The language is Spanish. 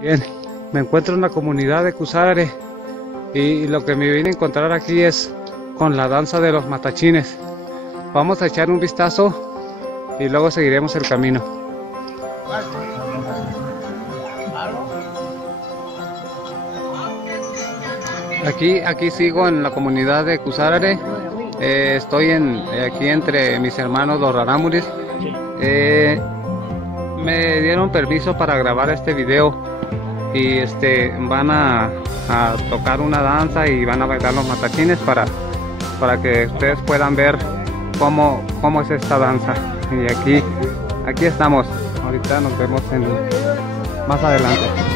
Bien, me encuentro en la comunidad de Cusare y lo que me vine a encontrar aquí es con la danza de los matachines. Vamos a echar un vistazo y luego seguiremos el camino. Aquí sigo en la comunidad de Cusare. Estoy aquí entre mis hermanos los rarámuris. Me dieron permiso para grabar este video y van a tocar una danza y van a bailar los matachines para que ustedes puedan ver cómo es esta danza. Y aquí estamos. Ahorita nos vemos más adelante.